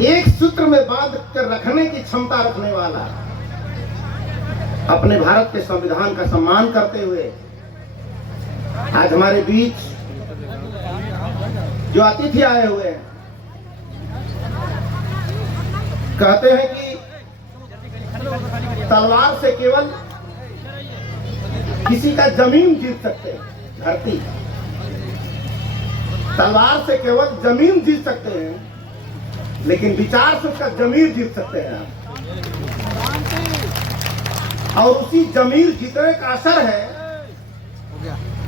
एक सूत्र में बांध कर रखने की क्षमता रखने वाला, अपने भारत के संविधान का सम्मान करते हुए आज हमारे बीच जो अतिथि आए हुए हैं, कहते हैं कि तलवार से केवल किसी का जमीन जीत सकते हैं, धरती। तलवार से केवल जमीन जीत सकते हैं, लेकिन विचार से उसका जमीर जीत सकते हैं आप। और उसी जमीर जीतने का असर है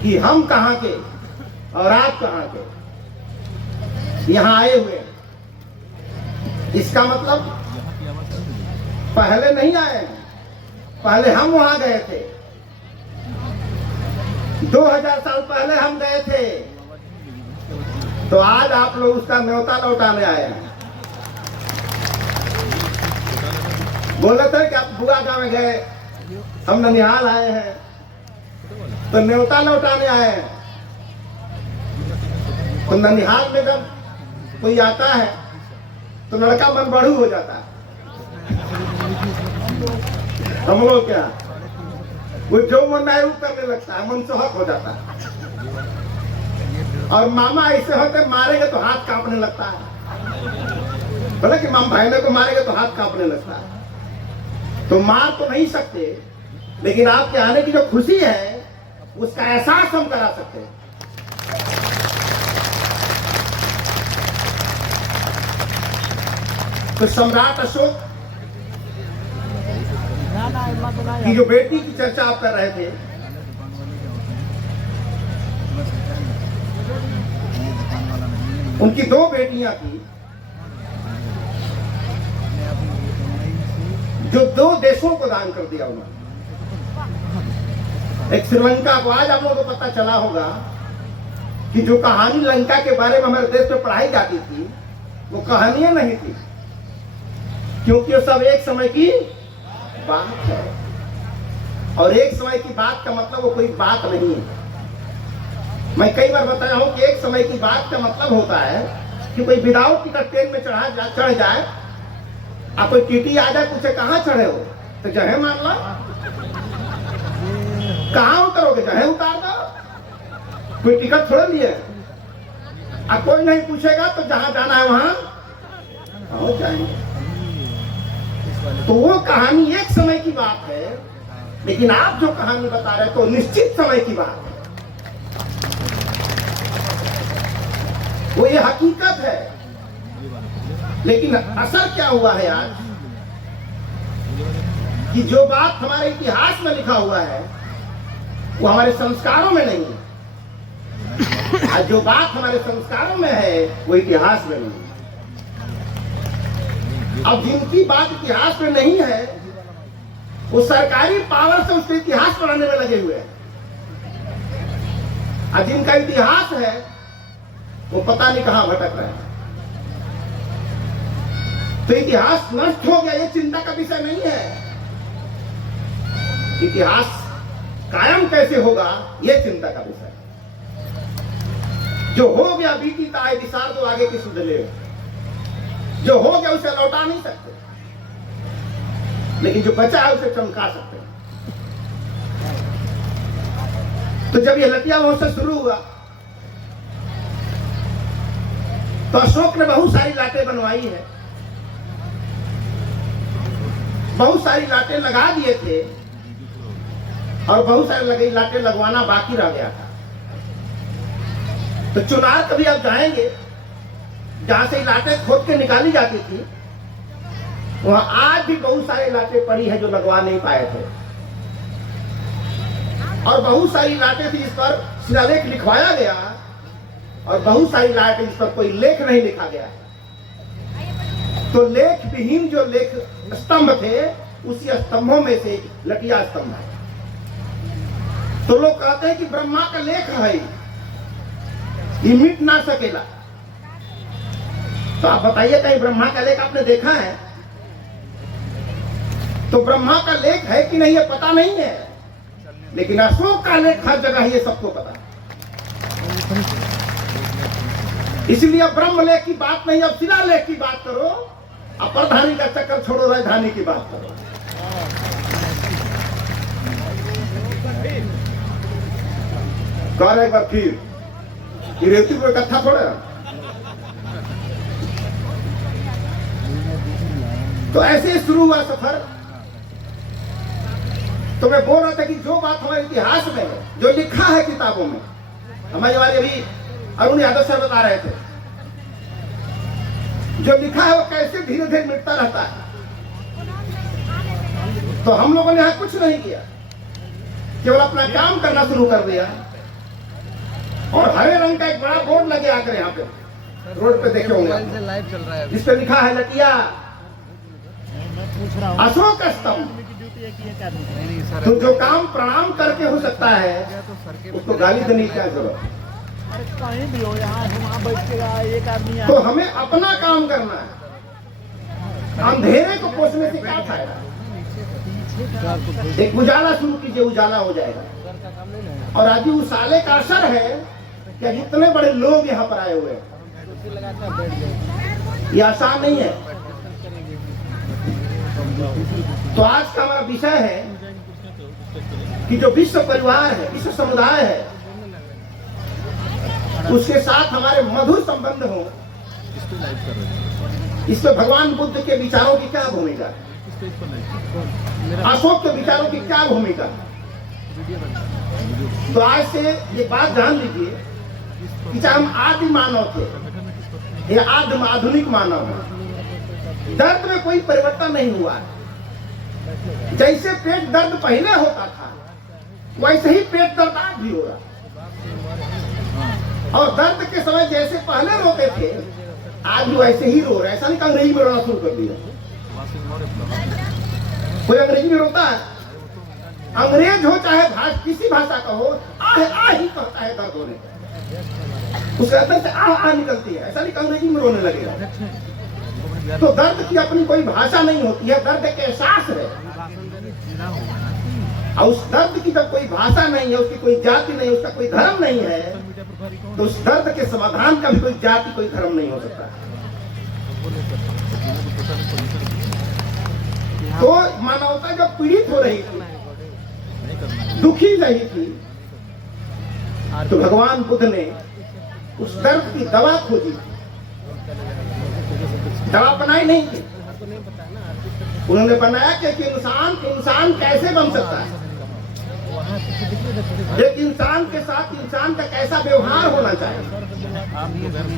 कि हम कहां के और आप कहां के यहां आए हुए हैं। इसका मतलब पहले नहीं आए हैं, पहले हम वहां गए थे। 2000 साल पहले हम गए थे, तो आज आप लोग उसका न्योता लौटाने आए हैं। बोल रहे थे कि आप बुआ गांव में गए, हम ननिहाल आए हैं, तो न्योता लौटाने आए हैं। तो ननिहाल में जब कोई आता है तो लड़का मन बढ़ू हो जाता है। हम लोग क्या, वो जो मन में वो करने लगता है, मन सोहत हो जाता है। और मामा ऐसे होते, मारेंगे तो हाथ कांपने लगता है। बोले कि मामा भाई को मारेंगे तो हाथ कांपने लगता है। तो मार तो नहीं सकते, लेकिन आपके आने की जो खुशी है उसका एहसास हम करा सकते हैं। तो सम्राट अशोक की जो बेटी की चर्चा आप कर रहे थे, उनकी 2 बेटियां थी जो 2 देशों को दान कर दिया उन्होंने। एक श्रीलंका को, आज आप लोगों को पता चला होगा कि जो कहानी लंका के बारे में हमारे देश में पढ़ाई जाती थी वो कहानियां नहीं थी, क्योंकि वो सब एक समय की बात है। और एक समय की बात का मतलब वो कोई बात नहीं है। मैं कई बार बताया हूं कि एक समय की बात का मतलब होता है कि कोई विदाउट टिकट ट्रेन में चढ़ जाए, आप कोई टीटी आ जाए, पूछे कहां चढ़े हो, तो जहे मान लो। कहां उतरोगे, जहे उतार दो, कोई टिकट छोड़ लिए। अब कोई नहीं पूछेगा तो जहां जाना है वहां पहुंच जाएंगे। तो वो कहानी एक समय की बात है, लेकिन आप जो कहानी बता रहे तो निश्चित समय की बात है। वो ये हकीकत है। लेकिन असर क्या हुआ है आज कि जो बात हमारे इतिहास में लिखा हुआ है वो हमारे संस्कारों में नहीं है। आज जो बात हमारे संस्कारों में है वो इतिहास में नहीं है। अब जिनकी बात इतिहास में नहीं है वो सरकारी पावर से उसके इतिहास बनाने में लगे हुए हैं। और जिनका इतिहास है वो पता नहीं कहां भटक रहे हैं। तो इतिहास नष्ट हो गया ये चिंता का विषय नहीं है। इतिहास कायम कैसे होगा ये चिंता का विषय। जो हो गया बीती ताए विसार दो, आगे की सुध ले। जो हो गया उसे लौटा नहीं सकते, लेकिन जो बचा है उसे चमका सकते हैं। तो जब ये लटिया महोत्सव शुरू हुआ तो अशोक ने बहुत सारी लाटें बनवाई है, बहुत सारी लाटें लगा दिए थे और बहुत सारी लाटें लगवाना बाकी रह गया था। तो चुनार कभी आप जाएंगे जहां से लाटें खोद के निकाली जाती थी, वहां आज भी बहुत सारी लाटें पड़ी है जो लगवा नहीं पाए थे। और बहुत सारी लाटें थी जिस पर शिलालेख लिखवाया गया और बहुत सारी लाटें जिस पर कोई लेख नहीं लिखा गया। तो लेख विहीन जो लेख स्तंभ थे उसी स्तंभों में से लटिया स्तंभ है। तो लोग कहते हैं कि ब्रह्मा का लेख है, ये मिट ना सकेला। तो आप बताइए कहीं ब्रह्मा का लेख आपने देखा है? तो ब्रह्मा का लेख है कि नहीं ये पता नहीं है, लेकिन अशोक का लेख हर जगह ये सबको पता है। इसलिए अब ब्रह्म लेख की बात नहीं, अब शिला लेख की बात करो अपरधानी का चक्कर छोड़ो, राजधानी की बात करो। कह रहे एक बार फिर कि रेवती को इकट्ठा थोड़ा। तो ऐसे ही शुरू हुआ सफर। तो मैं बोल रहा था कि जो बात हमारे इतिहास में है, जो लिखा है किताबों में, हमारे वाले अभी अरुण यादव सर बता रहे थे, जो लिखा है वो कैसे धीरे धीरे मिटता रहता है। तो हम लोगों ने यहां कुछ नहीं किया, केवल अपना काम करना शुरू कर दिया। और हरे रंग का एक बड़ा बोर्ड लगे आकर यहाँ पे रोड पे देखे होंगे, जिस पे लिखा है लटिया अशोक स्तंभ। तो जो काम प्रणाम करके हो सकता है उसको गाली देने की क्या जरूरत है? कहीं भी हो, यहाँ वहाँ बैठेगा एक आदमी। तो हमें अपना काम करना है, अंधेरे को पोषने से क्या फायदा? एक उजाला शुरू कीजिए, उजाला हो जाएगा। और अभी उजाले का असर है कि जितने बड़े लोग यहाँ पर आए हुए हैं, ये आसान नहीं है। तो आज का हमारा विषय है कि जो विश्व परिवार है, विश्व समुदाय है, उसके साथ हमारे मधुर संबंध हो। इस पे भगवान बुद्ध के विचारों की क्या भूमिका, अशोक के विचारों की क्या भूमिका। तो आज से ये बात जान लीजिए कि चाहे हम आदि मानव थे या आधुनिक मानव है, दर्द में कोई परिवर्तन नहीं हुआ है। जैसे पेट दर्द पहले होता था, वैसे ही पेट दर्द आज भी हो रहा। और दर्द के समय जैसे पहले रोते थे, आज भी वैसे ही रो रहे। ऐसा नहीं कि अंग्रेजी में रोना शुरू कर दिया। कोई अंग्रेजी में रोता है? अंग्रेज हो चाहे किसी भाषा का हो, आह ही कहता है दर्द होने का। उसके अंदर से आह निकलती है। ऐसा नहीं कि अंग्रेजी में रोने लगेगा। तो दर्द की अपनी कोई भाषा नहीं होती है, दर्द एक एहसास है। और उस दर्द की जब कोई भाषा नहीं है, उसकी कोई जाति नहीं है, उसका कोई धर्म नहीं है, तो उस दर्द के समाधान का भी कोई जाति कोई धर्म नहीं हो सकता। तो मानवता जब पीड़ित हो रही थी, दुखी रही थी, तो भगवान बुद्ध ने उस दर्द की दवा खोजी। दवा बनाई नहीं थी, उन्होंने बनाया कि इंसान कैसे बन सकता है, एक इंसान के साथ इंसान का कैसा व्यवहार होना चाहिए,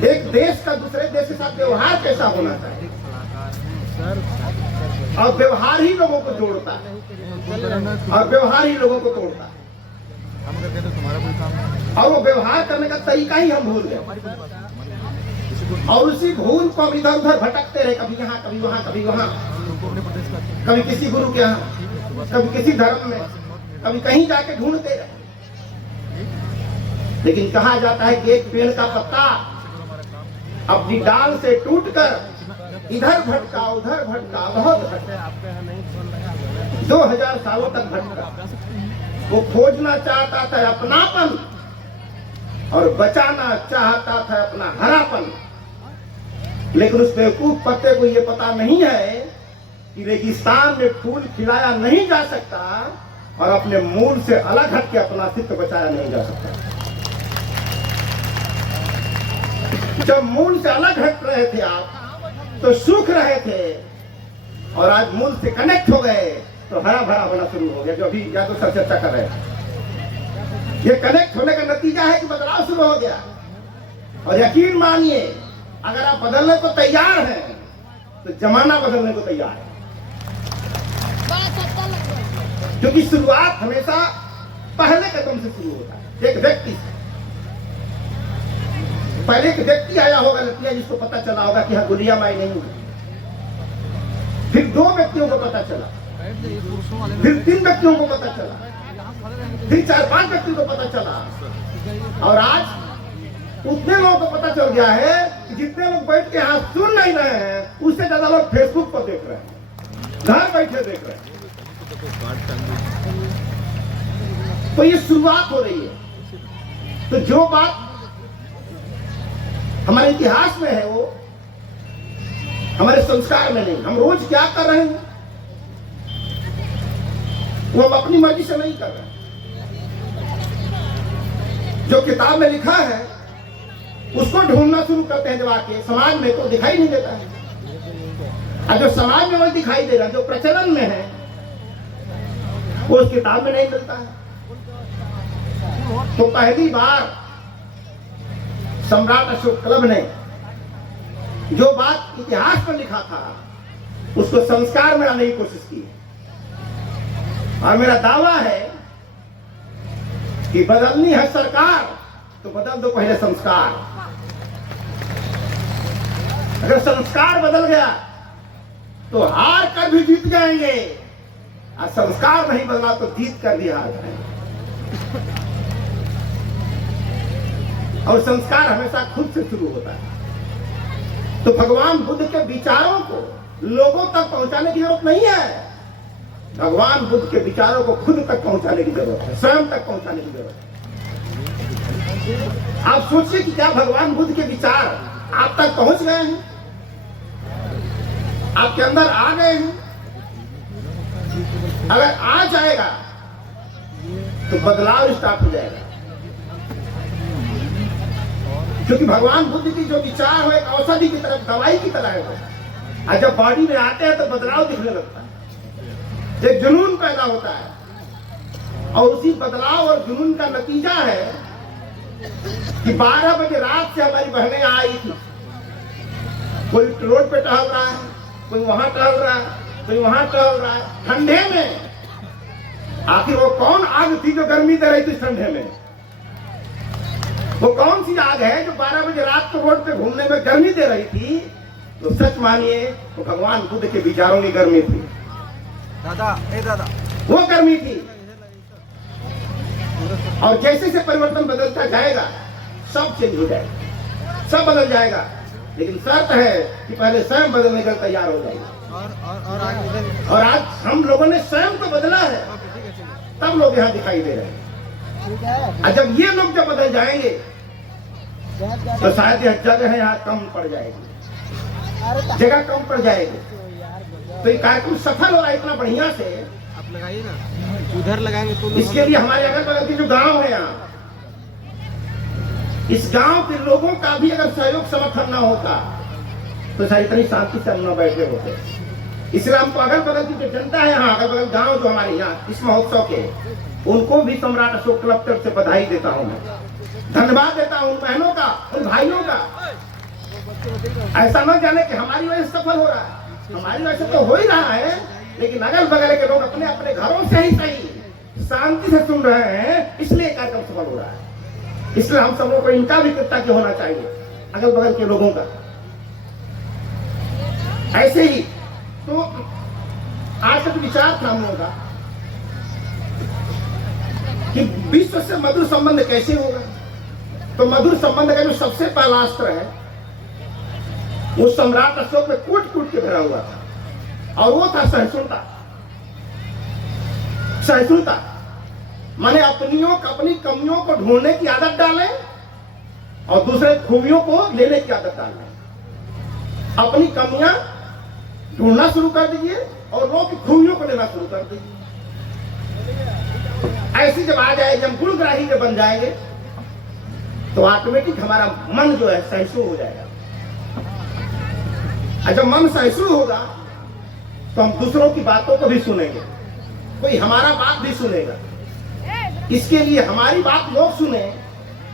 एक देश का दूसरे देश के साथ व्यवहार कैसा होना चाहिए। और व्यवहार ही लोगों को जोड़ता है और व्यवहार ही लोगों को तोड़ता है। और वो व्यवहार करने का तरीका ही हम भूल गए, और उसी भूल को हम इधर उधर भटकते रहे, कभी यहाँ कभी वहाँ कभी वहाँ, कभी किसी गुरु के यहाँ, कभी किसी धर्म में, कभी कहीं जाके ढूंढते रहे। लेकिन कहा जाता है कि एक पेड़ का पत्ता अपनी डाल से टूटकर इधर भटका उधर भटका, बहुत भटका, 2000 सालों तक भटका। वो खोजना चाहता था अपनापन और बचाना चाहता था अपना हरापन। लेकिन उस बेवकूफ पत्ते को ये पता नहीं है कि रेगिस्तान में फूल खिलाया नहीं जा सकता और अपने मूल से अलग हट के अपना अस्तित्व बचाया नहीं जा सकता। जब मूल से अलग हट रहे थे आप तो सूख रहे थे, और आज मूल से कनेक्ट हो गए तो हरा भरा होना शुरू हो गया, जो अभी यादव सर चर्चा कर रहे हैं। ये कनेक्ट होने का नतीजा है कि बदलाव शुरू हो गया। और यकीन मानिए, अगर आप बदलने को तैयार हैं तो जमाना बदलने को तैयार है। क्योंकि शुरुआत हमेशा पहले कदम से शुरू होता है, एक व्यक्ति से। पहले एक व्यक्ति आया होगा लतिया, जिसको पता चला होगा कि हाँ गुलिया माई नहीं है। फिर 2 व्यक्तियों को पता चला, फिर 3 व्यक्तियों को पता चला, फिर 4-5 व्यक्तियों को पता चला, और आज उतने लोगों को पता चल गया है कि जितने लोग बैठ के यहाँ सुन नहीं रहे हैं, उससे ज्यादा लोग फेसबुक पर देख रहे हैं, घर बैठे देख रहे हैं। तो ये शुरुआत हो रही है। तो जो बात हमारे इतिहास में है वो हमारे संस्कार में नहीं। हम रोज क्या कर रहे हैं वो हम अपनी मर्जी से नहीं कर रहे। जो किताब में लिखा है उसको ढूंढना शुरू करते हैं जब आके समाज में, तो दिखाई नहीं देता है। और जो समाज में वही दिखाई दे रहा है, जो प्रचलन में है, वो उस किताब में नहीं मिलता है। तो पहली बार सम्राट अशोक क्लब ने जो बात इतिहास में लिखा था उसको संस्कार में लाने की कोशिश की। और मेरा दावा है कि बदलनी है सरकार तो बदल दो पहले संस्कार। अगर संस्कार बदल गया तो हार कर भी जीत जाएंगे, और संस्कार नहीं बदला तो जीत कर भी हार जाएंगे। और संस्कार हमेशा खुद से शुरू होता है। तो भगवान बुद्ध के विचारों को लोगों तक पहुंचाने की जरूरत नहीं है। भगवान बुद्ध के विचारों को खुद तक पहुंचाने की जरूरत है, स्वयं तक पहुंचाने की जरूरत है। आप सोचिए कि क्या भगवान बुद्ध के विचार आप तक पहुंच गए हैं, आपके अंदर आ गए हैं? अगर आ जाएगा तो बदलाव स्टार्ट हो जाएगा। क्योंकि भगवान बुद्ध की जो विचार हो एक औषधि की तरह, दवाई की तरह है वो। और जब बॉडी में आते हैं तो बदलाव दिखने लगता है, एक जुनून पैदा होता है। और उसी बदलाव और जुनून का नतीजा है कि 12 बजे रात से हमारी बहनें आई थी। कोई रोड पे टहल रहा है, कोई वहां टहल रहा है, कोई वहां टहल रहा है, ठंडे में। आखिर वो कौन आग थी जो गर्मी दे रही थी ठंडे में? वो कौन सी आग है जो 12 बजे रात को रोड पे घूमने में गर्मी दे रही थी? तो सच मानिए वो भगवान बुद्ध के विचारों की गर्मी थी। दादा वो गर्मी थी। और जैसे जैसे परिवर्तन बदलता जाएगा सब चेंज हो जाएगा, सब बदल जाएगा। लेकिन शर्त है कि पहले स्वयं बदलने का तैयार हो जाएगा। और आज हम लोगों ने स्वयं को बदला है, तब लोग यहाँ दिखाई दे रहे हैं। और जब ये लोग जब बदल जाएंगे तो शायद यह जगह है यहाँ कम पड़ जाएगी, जगह कम पड़ जाएगी। तो ये कार्यक्रम सफल हो रहा है इतना बढ़िया से। आप लगाइए ना, उधर लगाएंगे तो इसके लिए हमारे अगल बगल के जो गांव है यहाँ, इस गांव के लोगों का भी अगर सहयोग समर्थन न होता तो शायद इतनी शांति से हम न बैठे होते। इसलिए हमको अगल बगल की जो जनता है यहाँ, अगल बगल गांव जो हमारे यहाँ इस महोत्सव के, उनको भी सम्राट अशोक क्लब तरफ से बधाई देता हूँ, मैं धन्यवाद देता हूँ उन बहनों का, उन भाइयों का। ऐसा न जाने कि हमारी वजह से सफल हो रहा है, हमारी वजह से तो हो ही रहा है, लेकिन अगल बगल के लोग अपने अपने घरों से ही सही शांति से सुन रहे हैं, इसलिए कार्यक्रम सफल हो रहा है। इसलिए हम सब लोगों को इनका भी कृतज्ञ होना चाहिए, अगल बगल के लोगों का। ऐसे ही तो आज का विचार था हम लोगों का कि विश्व से मधुर संबंध कैसे होगा। तो मधुर संबंध का जो सबसे पहला अस्त्र है वो सम्राट अशोक में कूट कूट के भरा हुआ था, और वो था सहिष्णुता। सहिष्णुता माने अपनी कमियों को ढूंढने की आदत डालें और दूसरे खूबियों को लेने की आदत डालें। अपनी कमियां ढूंढना शुरू कर दीजिए और लोगों की खूबियों को लेना शुरू कर दीजिए। ऐसी जब आ जाएगी, हम गुणग्राही जब बन जाएंगे तो ऑटोमेटिक हमारा मन जो है सहिष्णु हो जाएगा। और जब मन सहिष्णु होगा तो हम दूसरों की बातों को भी सुनेंगे, कोई हमारा बात भी सुनेगा। इसके लिए हमारी बात लोग सुने,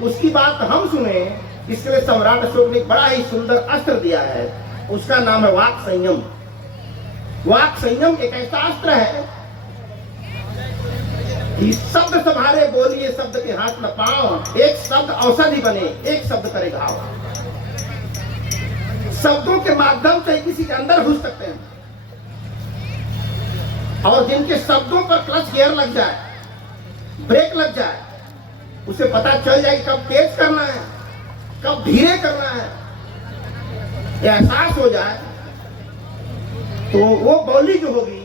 उसकी बात हम सुने। इसके लिए सम्राट अशोक ने एक बड़ा ही सुंदर अस्त्र दिया है, उसका नाम है वाक संयम। वाक संयम एक ऐसा अस्त्र है कि शब्द संभाले बोलिए, शब्द के हाथ न पाओ, एक शब्द औषधि बने, एक शब्द करे घाव। शब्दों के माध्यम से किसी के अंदर घुस सकते हैं, और जिनके शब्दों पर क्लच गियर लग जाए, ब्रेक लग जाए, उसे पता चल जाए कब तेज करना है, कब धीरे करना है, एहसास हो जाए तो वो बोली जो होगी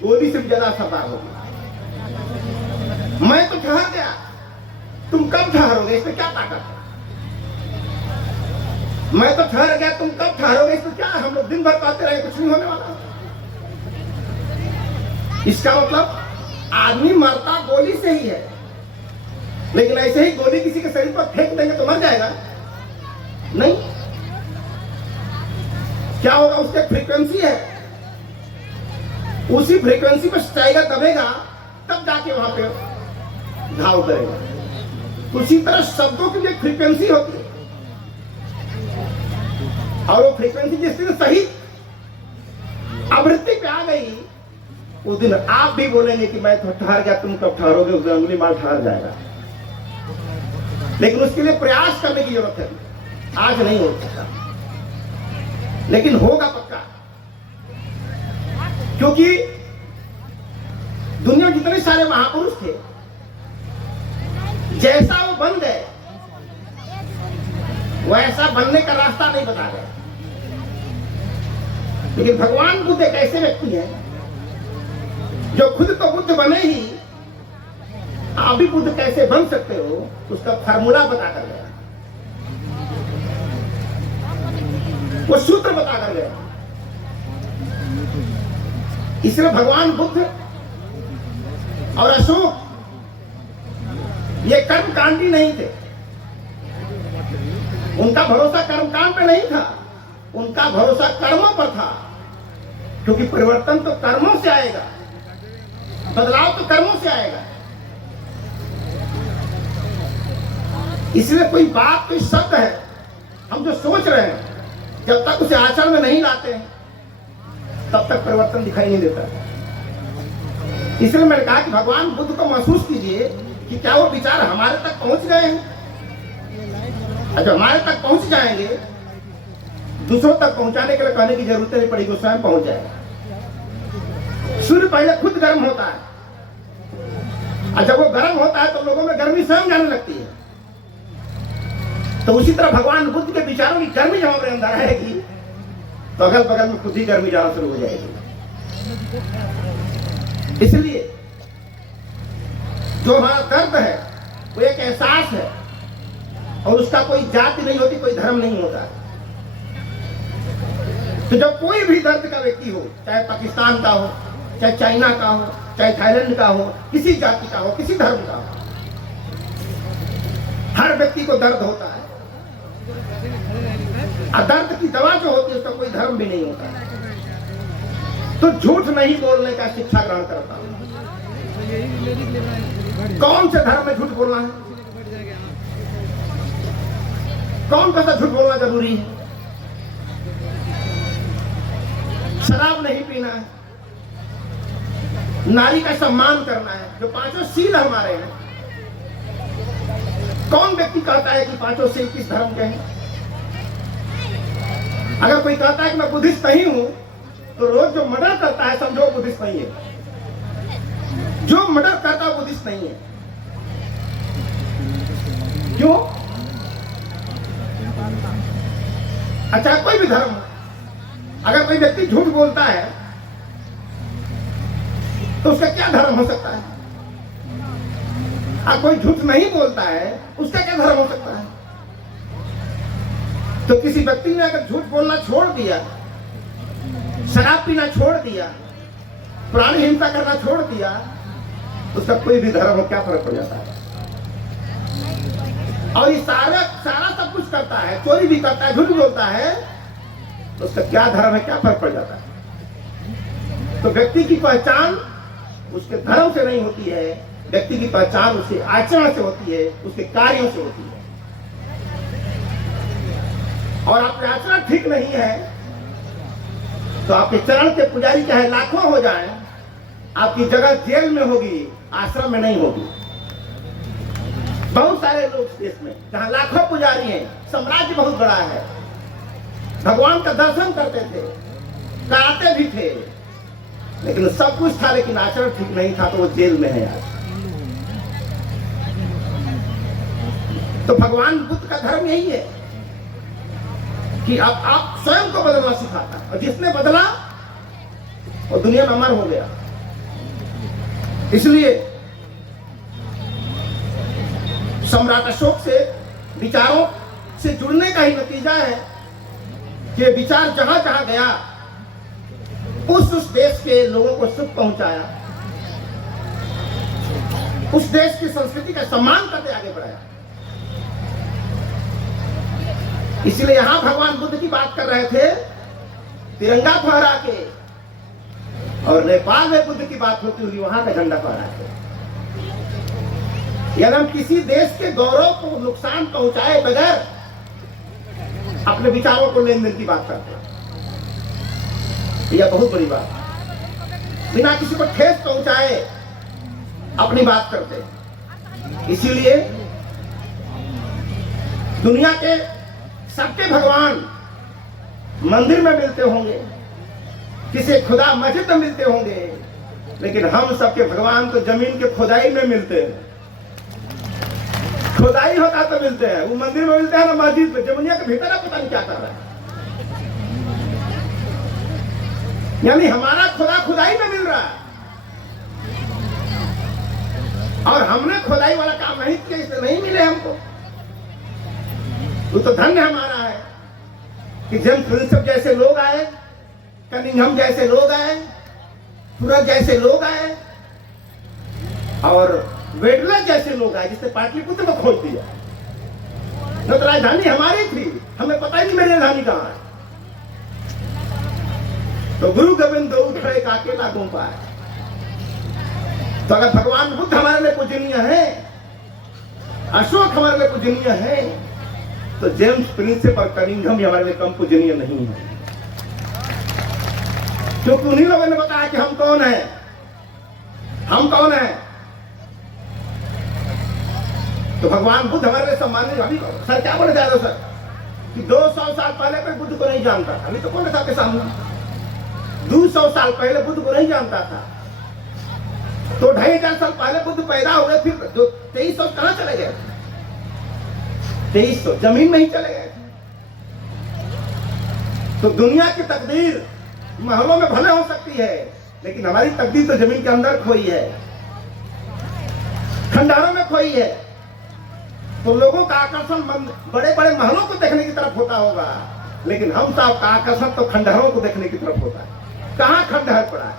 गोली से भी ज्यादा असरदार होगी। मैं तो ठहर गया, तुम कब ठहरोगे, इसमें क्या ताकत है? मैं तो ठहर गया, तुम कब ठहरोगे? इसमें क्या है? हम लोग दिन भर कहते रहे, कुछ नहीं होने वाला। इसका मतलब आदमी मरता गोली से ही है, लेकिन ऐसे ही गोली किसी के शरीर पर फेंक देंगे तो मर जाएगा नहीं। क्या होगा? उसकी फ्रीक्वेंसी है, उसी फ्रीक्वेंसी पर टाइगर दबेगा, तब जाके वहां पे घाव करेगा। उसी तरह शब्दों की भी एक फ्रीक्वेंसी होती है, और वो फ्रीक्वेंसी जिस दिन सही आवृत्ति पे आ गई, उस दिन आप भी बोलेंगे कि मैं तो ठहर गया, तुम कब ठहरोगे? उस दिन अंगुली मार ठहर जाएगा। लेकिन उसके लिए प्रयास करने की जरूरत है। आज नहीं हो सकता, लेकिन होगा पक्का, क्योंकि दुनिया में जितने सारे महापुरुष थे, जैसा वो बन गए वैसा बनने का रास्ता नहीं बता गए। लेकिन भगवान बुद्ध एक ऐसे व्यक्ति हैं जो खुद तो बुद्ध बने ही, आप भी बुद्ध कैसे बन सकते हो उसका फार्मूला बता कर गया, वो सूत्र बता कर गया। इसलिए भगवान बुद्ध और अशोक ये कर्मकांडी नहीं थे। उनका भरोसा कर्मकांड पे नहीं था, उनका भरोसा कर्मों पर था, क्योंकि परिवर्तन तो कर्मों से आएगा, बदलाव तो कर्मों से आएगा। इसलिए कोई बात, कोई शब्द है, हम जो सोच रहे हैं, जब तक उसे आचरण में नहीं लाते तब तक परिवर्तन दिखाई नहीं देता। इसलिए मैंने कहा कि भगवान बुद्ध को महसूस कीजिए कि क्या वो विचार हमारे तक पहुंच गए हैं। जब हमारे तक पहुंच जाएंगे, दूसरों तक पहुंचाने के लिए कहने की जरूरत नहीं पड़ेगी, स्वयं पहुंच जाएगा। सूर्य पहले खुद गर्म होता है, और जब वो गर्म होता है तो लोगों में गर्मी स्वयं जाने लगती है। तो उसी तरह भगवान बुद्ध के विचारों की गर्मी जब हमारे अंदर आएगी तो अगल बगल में खुद ही गर्मी जाना शुरू हो जाएगी। इसलिए जो हमारा दर्द है वो एक एहसास है, और उसका कोई जाति नहीं होती, कोई धर्म नहीं होता। तो जब कोई भी दर्द का व्यक्ति हो, चाहे पाकिस्तान का हो, चाहे चाइना का हो, चाहे थाईलैंड का हो, किसी जाति का हो, किसी धर्म का हो, हर व्यक्ति को दर्द होता है। और दर्द की दवा जो होती है उसका कोई धर्म भी नहीं होता। तो झूठ नहीं बोलने का शिक्षा ग्रहण करता हूं। कौन से धर्म में झूठ बोलना है? कौन सा झूठ बोलना जरूरी है? शराब नहीं पीना है, नारी का सम्मान करना है, जो पांचों सील हमारे हैं। कौन व्यक्ति कहता है कि पांचों सील किस धर्म के हैं? अगर कोई कहता है कि मैं बुद्धिस्ट नहीं हूं, तो रोज जो मर्डर करता है समझो बुद्धिस्ट नहीं है। जो मर्डर करता है बुद्धिस्ट नहीं है। क्यों? अच्छा, कोई भी धर्म, अगर कोई व्यक्ति झूठ बोलता है तो उसका क्या धर्म हो सकता है? कोई झूठ नहीं बोलता है उसका क्या धर्म हो सकता है? तो किसी व्यक्ति ने अगर झूठ बोलना छोड़ दिया, शराब पीना छोड़ दिया, प्राणी हिंसा करना छोड़ दिया, तो उसका कोई भी धर्म हो क्या फर्क पड़ जाता है? और ये सारा सब कुछ करता है, चोरी भी करता है, झूठ बोलता है, तो उसका क्या धर्म है, क्या फर्क पड़ जाता है? तो व्यक्ति की पहचान उसके धर्म से नहीं होती है, व्यक्ति की पहचान उसके आचरण से होती है, उसके कार्यों से होती है। और आपके आचरण ठीक नहीं है तो आपके चरण के पुजारी चाहे लाखों हो जाएं, आपकी जगह जेल में होगी, आश्रम में नहीं होगी। बहुत सारे लोग देश में जहां लाखों पुजारी हैं, साम्राज्य बहुत बड़ा है, भगवान का दर्शन करते थे, कराते भी थे, लेकिन सब कुछ था, लेकिन आचरण ठीक नहीं था, तो वो जेल में है आज। तो भगवान बुद्ध का धर्म यही है कि आप स्वयं को बदलना सिखाता, और जिसने बदला वो दुनिया में अमर हो गया। इसलिए सम्राट अशोक से विचारों से जुड़ने का ही नतीजा है कि विचार जहां जहां गया उस देश के लोगों को सुख पहुंचाया, उस देश की संस्कृति का सम्मान करते आगे बढ़ाया। इसलिए यहां भगवान बुद्ध की बात कर रहे थे तिरंगा फहरा के, और नेपाल में बुद्ध की बात होती हुई वहां का झंडा फहरा के। यदि हम किसी देश के गौरव को नुकसान पहुंचाए बगैर अपने विचारों को लेन देन की बात करते हैं, यह बहुत बड़ी बात है। बिना किसी को ठेस पहुंचाए अपनी बात करते हैं। इसीलिए दुनिया के सबके भगवान मंदिर में मिलते होंगे, किसी खुदा मस्जिद में मिलते होंगे, लेकिन हम सबके भगवान तो जमीन के खुदाई में मिलते हैं। खुदाई होता तो मिलते हैं, वो मंदिर में मिलते हैं ना मस्जिद में, जमुनिया के भीतर पता नहीं क्या कर रहा है। यानी हमारा खुदा खुदाई में मिल रहा है, और हमने खुदाई वाला काम नहीं किया, इसलिए नहीं मिले हमको। वो तो धन्य हमारा है कि जेम्स प्रिंसेप जैसे लोग आए, कनिंघम जैसे लोग आए, सूरज जैसे लोग आए, और वेडलर जैसे लोग आए, जिसने पाटलिपुत्र को खोज दिया। न तो राजधानी हमारी थी, हमें पता ही नहीं मेरी राजधानी कहां है। तो गुरु गोविंद दो खड़े का अकेला घूम पाए। तो अगर भगवान बुद्ध हमारे लिए पूजनीय है, अशोक हमारे लिए पूजनीय है, तो जेम्स प्रिंसेप और कनिंघम भी हमारे लिए कम पूजनीय नहीं है, क्योंकि उन्हीं लोगों ने बताया कि हम कौन है, हम कौन है। तो भगवान बुद्ध हमारे लिए सम्मानित। अभी सर क्या बोले जा रहे हो सर कि 200 साल पहले कोई बुद्ध को नहीं जानता। अभी तो बोले आपके सामने 200 साल पहले बुद्ध को नहीं जानता था, तो 2500 साल पहले बुद्ध पैदा हो गए, फिर जो 2300 कहां चले गए? 2300 जमीन में ही चले गए। तो दुनिया की तकदीर महलों में भले हो सकती है, लेकिन हमारी तकदीर तो जमीन के अंदर खोई है, खंडहरों में खोई है। तो लोगों का आकर्षण बड़े बड़े महलों को देखने की तरफ होता होगा, लेकिन हम सब का आकर्षण तो खंडहरों को देखने की तरफ होता है। कहां खंडहर पड़ा है,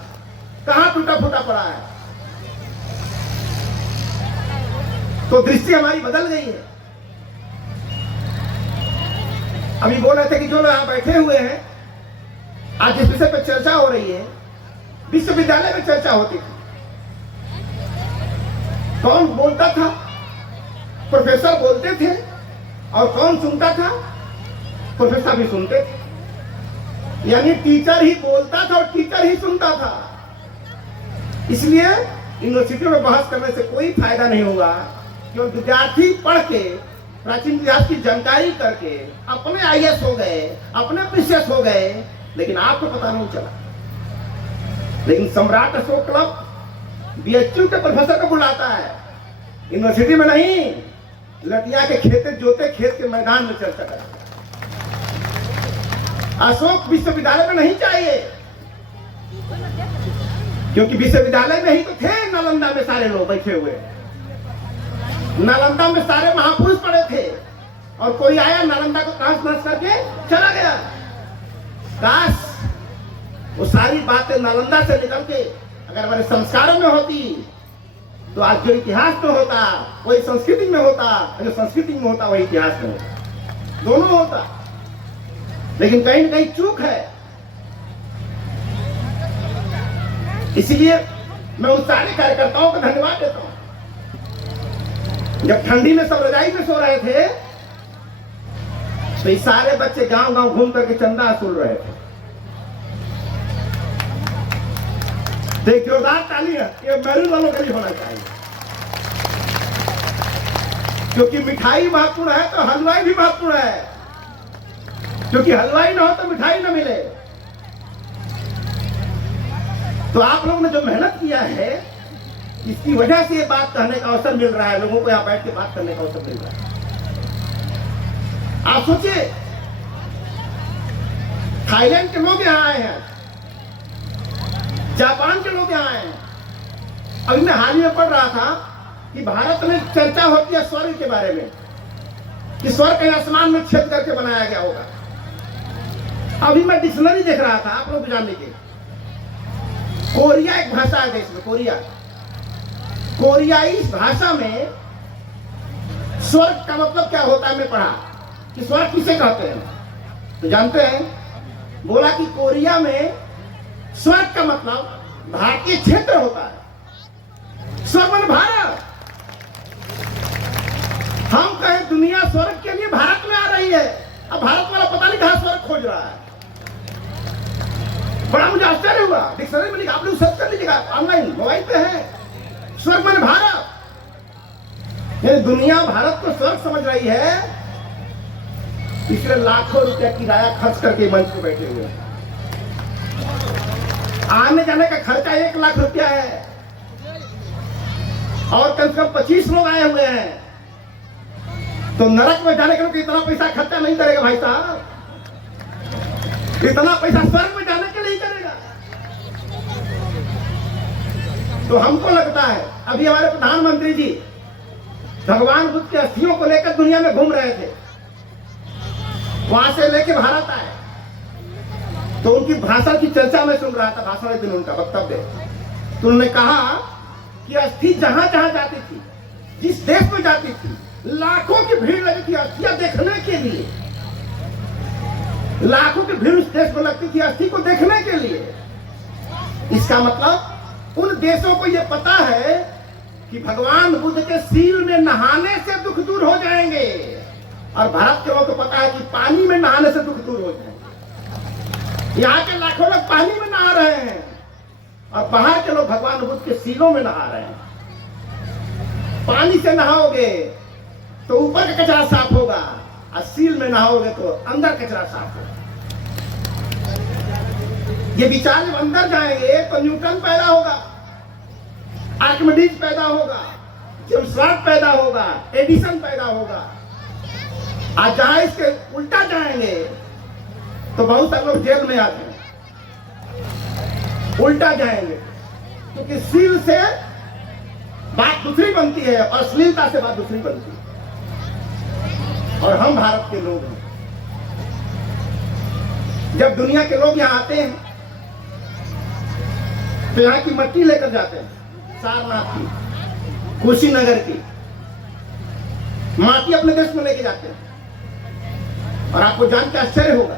कहां टूटा फूटा पड़ा है। तो दृष्टि हमारी बदल गई है। अभी बोल रहे थे कि जो लोग यहां बैठे हुए हैं, आज जिस विषय पर चर्चा हो रही है, विश्वविद्यालय में चर्चा होती थी। कौन बोलता था? प्रोफेसर बोलते थे, और कौन सुनता था? प्रोफेसर भी सुनते थे। यानी टीचर ही बोलता था और टीचर ही सुनता था। इसलिए यूनिवर्सिटी में बहस करने से कोई फायदा नहीं होगा, क्योंकि विद्यार्थी पढ़ के प्राचीन इतिहास की जानकारी करके अपने आईएएस हो गए, अपने पीसीएस हो गए, लेकिन आपको पता नहीं चला। लेकिन सम्राट अशोक क्लब बीएचयू के प्रोफेसर को बुलाता है, यूनिवर्सिटी में नहीं, लटिया के खेते जोते खेत के मैदान में चर्चा करता है। अशोक विश्वविद्यालय में नहीं चाहिए, क्योंकि विश्वविद्यालय में ही तो थे नालंदा में सारे लोग बैठे हुए। नालंदा में सारे महापुरुष पढ़े थे, और कोई आया नालंदा को काश नष्ट करके चला गया। काश वो सारी बातें नालंदा से निकल के अगर हमारे संस्कारों में होती, तो आज जो इतिहास में होता वही संस्कृति में होता, जो संस्कृति में होता वही इतिहास में होता, दोनों होता। लेकिन कहीं न कहीं चूक है। इसलिए मैं उन सारे कार्यकर्ताओं को धन्यवाद देता हूं। जब ठंडी में सब रजाई में सो रहे थे, तो ये सारे बच्चे गांव गांव घूम करके चंदा वसूल रहे थे। एक जोरदार ताली है, ये मैरून वालों के लिए होना चाहिए, क्योंकि मिठाई महत्वपूर्ण है तो हलवाई भी महत्वपूर्ण है, क्योंकि हलवाई ना हो तो मिठाई ना मिले। तो आप लोगों ने जो मेहनत किया है, इसकी वजह से ये बात कहने का अवसर मिल रहा है, लोगों को यहाँ बैठ के बात करने का अवसर मिल रहा है। आप सोचिए, थाईलैंड के लोग यहाँ आए हैं, जापान के लोग यहाँ आए हैं। अभी मैं हाल ही में पढ़ रहा था कि भारत में चर्चा होती है स्वर्ग के बारे में, कि स्वर्ग कहीं आसमान में छेद करके बनाया गया होगा। अभी मैं डिक्शनरी देख रहा था आप लोग जानने के, कोरिया एक भाषा है देश में, कोरियाई भाषा में स्वर्ग का मतलब क्या होता है मैं पढ़ा कि स्वर्ग किसे कहते हैं, तो जानते हैं? बोला कि कोरिया में स्वर्ग का मतलब भारतीय क्षेत्र होता है। स्वर्ग माने भारत। हम कहें दुनिया स्वर्ग के लिए भारत में आ रही है, अब भारत वाला पता नहीं कहां स्वर्ग खोज रहा है। बड़ा मुझे आश्चर्य हुआ, डिक्शनरी में लिखा, आप लोग सर्च कर लीजिएगा, ऑनलाइन मोबाइल पे है। स्वर्ग माने भारत, यानी दुनिया भारत को स्वर्ग समझ रही है, इसलिए लाखों रुपया किराया खर्च करके मंच पे बैठे हुए हैं। आने जाने का खर्चा 1 लाख रुपया है और कम से कम 25 लोग आए हुए हैं, तो नरक में जाने के लोग इतना पैसा खर्चा नहीं करेगा भाई साहब, इतना पैसा स्वर्ग में जाने के लिए ही करेगा। तो हमको लगता है अभी हमारे प्रधानमंत्री जी भगवान बुद्ध के अस्थियों को लेकर दुनिया में घूम रहे थे, वहां से लेके भारत आए, तो उनकी भाषा की चर्चा में सुन रहा था, भाषण एक दिन उनका वक्तव्य, तो उन्होंने कहा कि अस्थि जहां जहां जाती थी, जिस देश में जाती थी, लाखों की भीड़ लगी थी अस्थियां देखने के लिए, लाखों की भीड़ उस देश में लगती थी अस्थि को देखने के लिए। इसका मतलब उन देशों को यह पता है कि भगवान बुद्ध के सील में नहाने से दुख दूर हो जाएंगे, और भारत के लोगों को पता है कि पानी में नहाने से दुख दूर हो जाएंगे। यहाँ के लाखों लोग पानी में नहा रहे हैं और बाहर के लोग भगवान बुद्ध के सीलों में नहा रहे हैं। पानी से नहाओगे तो ऊपर का कचरा साफ होगा, और सील में नहाओगे तो अंदर कचरा साफ होगा। ये विचार जब अंदर जाएंगे तो न्यूटन पैदा होगा, आर्किमिडीज पैदा होगा, जेम्स वाट पैदा होगा, एडिसन पैदा होगा। आज जहां इसके उल्टा जाएंगे तो बहुत सारे लोग जेल में आते हैं, उल्टा जाएंगे, क्योंकि सील से बात दूसरी बनती है और अश्लीलता से बात दूसरी बनती है। और हम भारत के लोग हैं, जब दुनिया के लोग यहाँ आते हैं तो यहाँ की मट्टी लेकर जाते हैं, सारनाथ की, कुशीनगर की माटी अपने देश में लेके जाते हैं। और आपको जान के आश्चर्य होगा,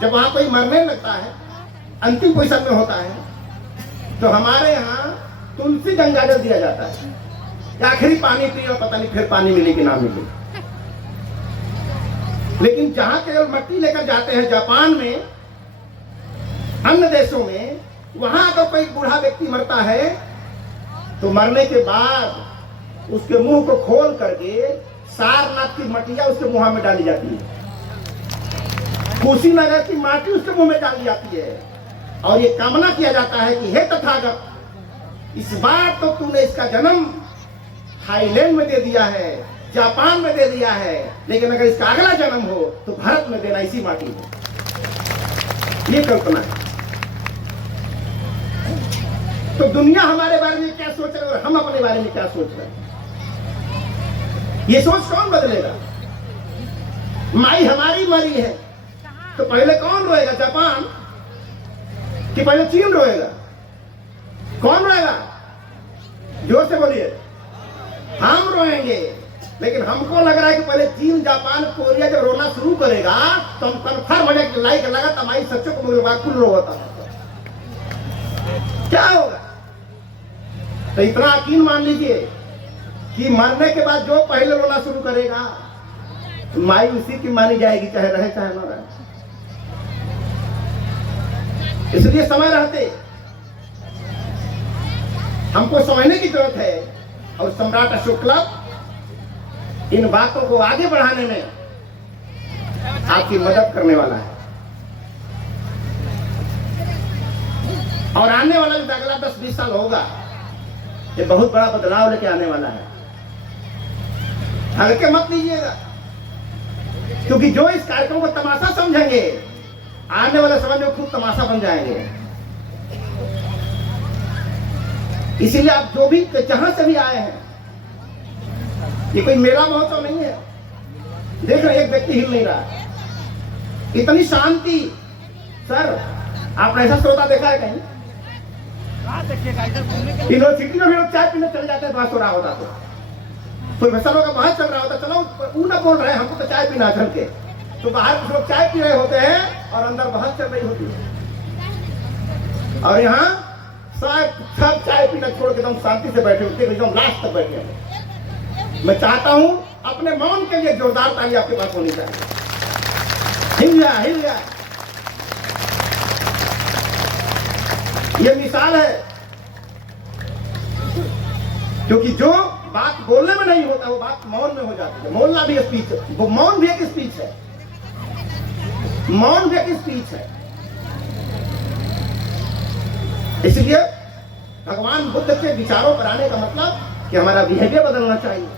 जब वहां कोई मरने लगता है, अंतिम पोजीशन में होता है, तो हमारे यहाँ तुलसी गंगाजल दिया जाता है, आखिरी पानी पियो, पता नहीं फिर पानी मिले कि ना मिले। लेकिन जहां केवल मट्टी लेकर जाते हैं, जापान में, अन्य देशों में, वहां तो कोई बूढ़ा व्यक्ति मरता है तो मरने के बाद उसके मुंह को खोल करके सारनाथ की मटिया उसके मुंह में डाली जाती है, कुशीनगर की माटी उसके मुंह में डाली जाती है, और ये कामना किया जाता है कि हे तथागत, इस बार तो तूने इसका जन्म थाईलैंड में दे दिया है, जापान में दे दिया है, लेकिन अगर इसका अगला जन्म हो तो भारत में देना, इसी माटी में। ये कल्पना है। तो दुनिया हमारे बारे में क्या सोच रही है और हम अपने बारे में क्या सोच रहे हैं, ये सोच कौन बदलेगा? माई हमारी मरी है तो पहले कौन रोएगा? जापान कि पहले चीन रोएगा? कौन रोएगा? जोर से बोलिए। हम रोएंगे, लेकिन हमको लग रहा है कि पहले चीन, जापान, कोरिया जब रोना शुरू करेगा तो हम कन्फर्म हो जाएगा, लाइक लगा तमाई सच्चों को मुझे कुल रोता है, क्या होगा? तो इतना यकीन मान लीजिए कि मरने के बाद जो पहले रोना शुरू करेगा तो माई उसी की मानी जाएगी, चाहे रहे चाहे न रहे। इसलिए समय रहते हमको समझने की जरूरत है, और सम्राट अशोक क्लब इन बातों को आगे बढ़ाने में आपकी मदद करने वाला है। और आने वाला जो अगला 10-20 साल होगा, ये बहुत बड़ा बदलाव लेके आने वाला है। हल्के मत लीजिएगा, क्योंकि जो इस कार्यक्रम को तमाशा समझेंगे, आने वाले समय में खूब तमाशा बन जाएंगे। इसीलिए आप जो भी जहां से भी आए हैं, ये कोई मेला महोत्सव नहीं है। देख रहे एक व्यक्ति हिल नहीं रहा है, इतनी शांति सर आपने ऐसा श्रोता देखा है कहीं? कहाँ देखिएगा इधर घूमने के लिए। यूनिवर्सिटी में भी लोग चाय पीने चले जाते हैं, बात हो रहा होता तो प्रोफेसरों का बहस चल रहा होता, चलो वो ना बोल रहे हैं हमको तो चाय पीना चल के, तो बाहर कुछ लोग चाय पी रहे होते हैं और अंदर बहस चल रही होती है। और यहाँ सब चाय पीना छोड़ के एकदम शांति से बैठे होते हैं, एकदम लास्ट तक बैठे हैं। मैं चाहता हूं अपने मौन के लिए जोरदार ताली आपके पास होनी चाहिए। हिल गया हिल गया। ये मिसाल है, क्योंकि जो बात बोलने में नहीं होता वो बात मौन में हो जाती है। बोलना भी स्पीच है, वो मौन भी एक स्पीच है, मौन भी एक स्पीच है। इसलिए भगवान बुद्ध के विचारों पर आने का मतलब कि हमारा बिहेवियर बदलना चाहिए,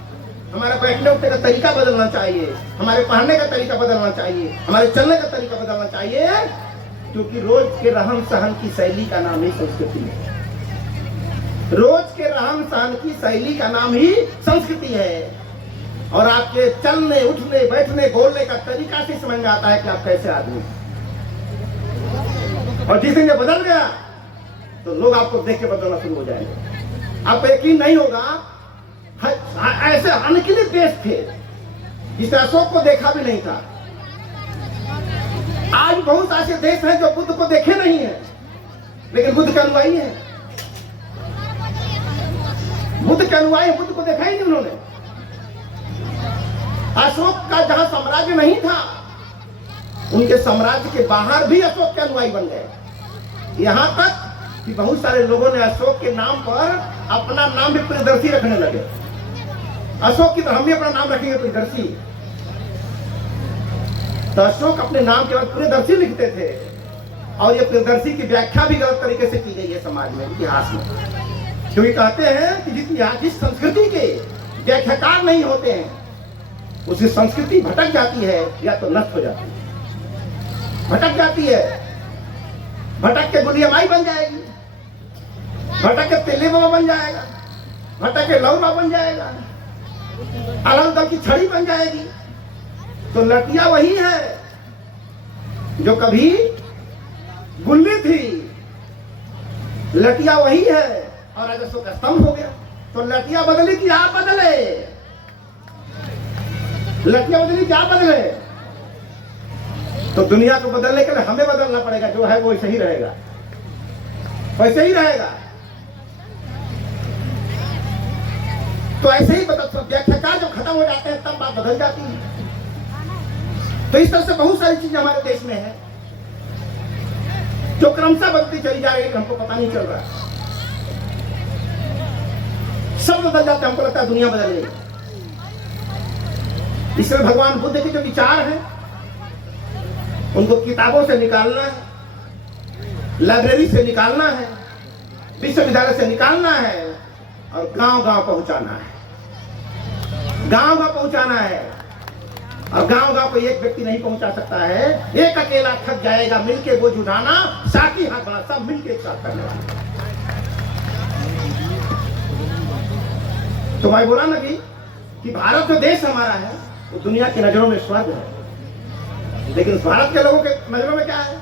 हमारा बैठने उठने का तरीका बदलना चाहिए, हमारे पढ़ने का तरीका बदलना चाहिए, हमारे चलने का तरीका बदलना चाहिए, क्योंकि रोज के रहन सहन की शैली का नाम ही संस्कृति है। रोज के रहन सहन की शैली का नाम ही संस्कृति है। और आपके चलने उठने बैठने बोलने का तरीका से समझ में आता है कि आप कैसे आदमी हैं। और जिस दिन ये बदल गया तो लोग आपको देख के बदलना शुरू हो जाएंगे। आपको यकीन नहीं होगा, ऐसे अनगिनत देश थे जिस अशोक को देखा भी नहीं था। आज बहुत ऐसे देश हैं जो बुद्ध को देखे नहीं है, लेकिन बुद्ध के अनुयायी हैं। बुद्ध के अनुयायी, बुद्ध को देखा ही नहीं उन्होंने। अशोक का जहां साम्राज्य नहीं था, उनके साम्राज्य के बाहर भी अशोक के अनुयायी बन गए। यहां तक कि बहुत सारे लोगों ने अशोक के नाम पर अपना नाम भी प्रियदर्शी रखने लगे। अशोक की तो हम भी अपना नाम रखेंगे प्रियदर्शी। तो अशोक अपने नाम के बाद प्रियदर्शी लिखते थे, और ये प्रियदर्शी की व्याख्या भी गलत तरीके से की गई है समाज में, इतिहास में। क्योंकि कहते हैं कि जिस संस्कृति के व्याख्याकार नहीं होते हैं, उसकी संस्कृति भटक जाती है या तो नष्ट हो जाती है। भटक जाती है, भटक के गुलियामाई बन जाएगी, भटक के तेले बाबा बन जाएगा, भटक के लौरा बन जाएगा, अलग दल की छड़ी बन जाएगी। तो लटिया वही है जो कभी गुल्ली थी, लटिया वही है और आज अशोक स्तंभ हो गया। तो लटिया बदली कि आप बदले? लटिया बदली कि आप बदले? तो दुनिया को बदलने के लिए हमें बदलना पड़ेगा। जो है वो वैसे ही रहेगा, वैसे ही रहेगा। तो ऐसे ही व्याख्याकार जब खत्म हो जाते हैं तब बात बदल जाती है। तो इस तरह से बहुत सारी चीजें हमारे देश में है जो क्रमशः बदलती चली जा रही है, हमको पता नहीं चल रहा। सब बदल जाते हैं, हमको लगता है दुनिया बदल गई। इसलिए भगवान बुद्ध के जो विचार हैं उनको किताबों से निकालना है, लाइब्रेरी से निकालना है, विश्वविद्यालय से निकालना है और गांव-गांव पहुंचाना है। गांव-गांव पहुंचाना है, और गांव-गांव को एक व्यक्ति नहीं पहुंचा सकता है। एक अकेला थक जाएगा, मिलके बोझ उठाना, साथी हाथ बढ़ा, सब मिलके एक साथ करने वाला। तो मैं बोला ना कि भारत जो देश हमारा है वो दुनिया की नजरों में स्वर्ग है, लेकिन भारत के लोगों के नजरों में क्या है?